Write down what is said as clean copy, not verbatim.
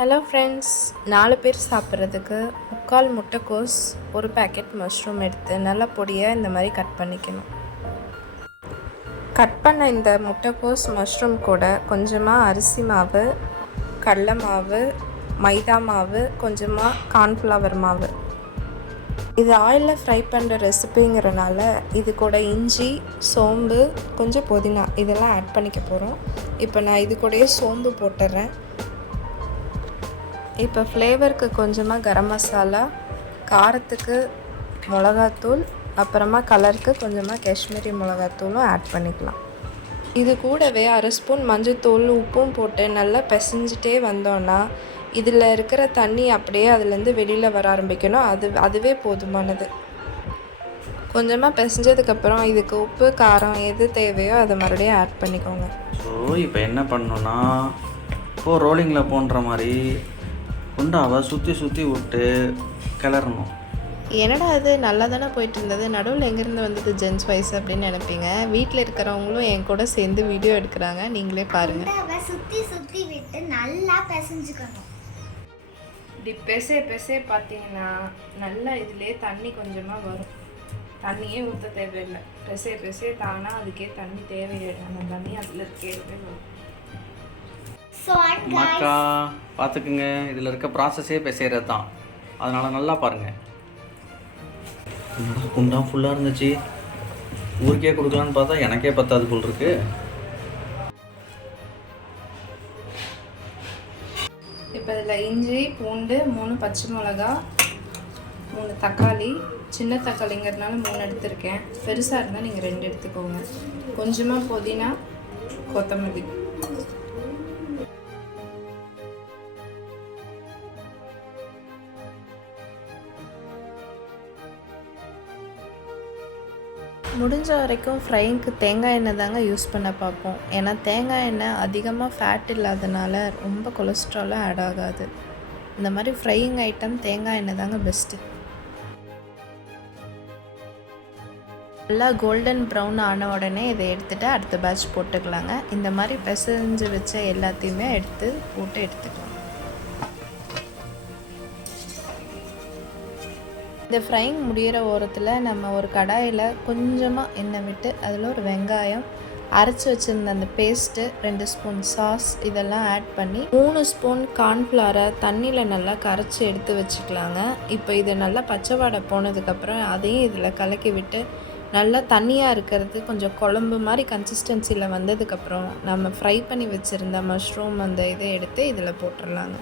Hello friends, 4 பேர் சாப்பிட்றதுக்கு 3/4 முட்டைக்கோஸ், ஒரு பேக்கெட் மஷ்ரூம் எடுத்து நல்லா பொடியாக இந்த மாதிரி கட் பண்ணிக்கணும். கட் பண்ண இந்த முட்டைக்கோஸ் மஷ்ரூம் கூட கொஞ்சமாக அரிசி மாவு, கடலை மாவு, மைதா மாவு, கொஞ்சமாக கார்ன்ஃப்ளவர் மாவு. இது ஆயிலில் ஃப்ரை பண்ணுற ரெசிபிங்கிறனால இது கூட இஞ்சி, சோம்பு, கொஞ்சம் புதினா இதெல்லாம் ஆட் பண்ணிக்க போகிறோம். இப்போ நான் இது கூடயே சோம்பு போட்டுடுறேன். இப்போ ஃப்ளேவருக்கு கொஞ்சமாக கரம் மசாலா, காரத்துக்கு மிளகாத்தூள், அப்புறமா கலருக்கு கொஞ்சமாக காஷ்மீரி மிளகாத்தூளும் ஆட் பண்ணிக்கலாம். இது கூடவே 1/2 ஸ்பூன் மஞ்சள்தூள், உப்பும் போட்டு நல்லா பிசைஞ்சிட்டே வந்தோன்னா இதில் இருக்கிற தண்ணி அப்படியே அதுலேருந்து வெளியில் வர ஆரம்பிக்கணும். அதுவே போதுமானது. கொஞ்சமாக பிசைஞ்சதுக்கப்புறம் இதுக்கு உப்பு, காரம் எது தேவையோ அதை மறுபடியும் ஆட் பண்ணிக்கோங்க. ஸோ இப்போ என்ன பண்ணணுன்னா, இப்போது ரோலிங்கில் போன்ற மாதிரி குண்டாவை சுற்றி விட்டு கிளறணும். என்னடா அது நல்லா தானே போயிட்டு இருந்தது, நடுவில் எங்கேருந்து வந்தது ஜென்ஸ் வாய்ஸ் அப்படின்னு நினைப்பீங்க. வீட்டில் இருக்கிறவங்களும் என் கூட சேர்ந்து வீடியோ எடுக்கிறாங்க, நீங்களே பாருங்கள். சுற்றி விட்டு நல்லா பிசைஞ்சுக்கணும். இப்படி பெசே பார்த்தீங்கன்னா நல்லா இதிலே தண்ணி கொஞ்சமாக வரும். தண்ணியே ஊற்ற தேவையில்லை. பெசே தானா அதுக்கே தண்ணி தேவையான தண்ணி அதில் இருக்கவே வரும். மக்கா பார்த்துக்குங்க, இதில் இருக்க ப்ராசஸே பேசுகிறது தான். அதனால் நல்லா பாருங்கள். என்னடா குண்டா ஃபுல்லாக இருந்துச்சு, ஊருக்கே கொடுக்கலான்னு பார்த்தா எனக்கே பத்தாது போல் இருக்கு. இப்போ இதில் இஞ்சி, பூண்டு, 3 பச்சை மிளகா, 3 தக்காளி, சின்ன தக்காளிங்கிறதுனால 3 எடுத்திருக்கேன். பெருசாக இருந்தால் நீங்கள் 2 எடுத்துக்கோங்க. கொஞ்சமாக புதினா, கொத்தமல்லி. முடிஞ்ச வரைக்கும் ஃப்ரைங்க்கு தேங்காய் எண்ணெய் தாங்க யூஸ் பண்ண பார்ப்போம். ஏன்னா தேங்காய் எண்ணெய் அதிகமாக ஃபேட் இல்லாதனால ரொம்ப கொலஸ்ட்ராலும் ஆட் ஆகாது. இந்த மாதிரி ஃப்ரையிங் ஐட்டம் தேங்காய் எண்ணெய் தாங்க பெஸ்ட்டு. நல்லா கோல்டன் ப்ரௌன் ஆன உடனே இதை எடுத்துகிட்டு அடுத்த பேட்ச் போட்டுக்கலாங்க. இந்த மாதிரி பிசைஞ்சு வச்ச எல்லாத்தையுமே போட்டு எடுத்துக்கலாம். இந்த ஃப்ரைங் முடிகிற ஓரத்தில் நம்ம ஒரு கடாயில் கொஞ்சமாக எண்ணெய் விட்டு அதில் ஒரு வெங்காயம், அரைச்சி வச்சுருந்த அந்த பேஸ்ட்டு, 2 ஸ்பூன் சாஸ் இதெல்லாம் ஆட் பண்ணி 3 ஸ்பூன் கார்ன்ஃப்ளவரை தண்ணியில் நல்லா கரைச்சி எடுத்து வச்சுக்கலாங்க. இப்போ இது நல்லா பச்சை வாடை போனதுக்கப்புறம் அதையும் இதில் கலக்கி விட்டு நல்லா தண்ணியாக இருக்கிறது கொஞ்சம் குழம்பு மாதிரி கன்சிஸ்டன்சியில் வந்ததுக்கப்புறம் நம்ம ஃப்ரை பண்ணி வச்சுருந்த மஷ்ரூம் அந்த இதை எடுத்து இதில் போட்டுடலாங்க.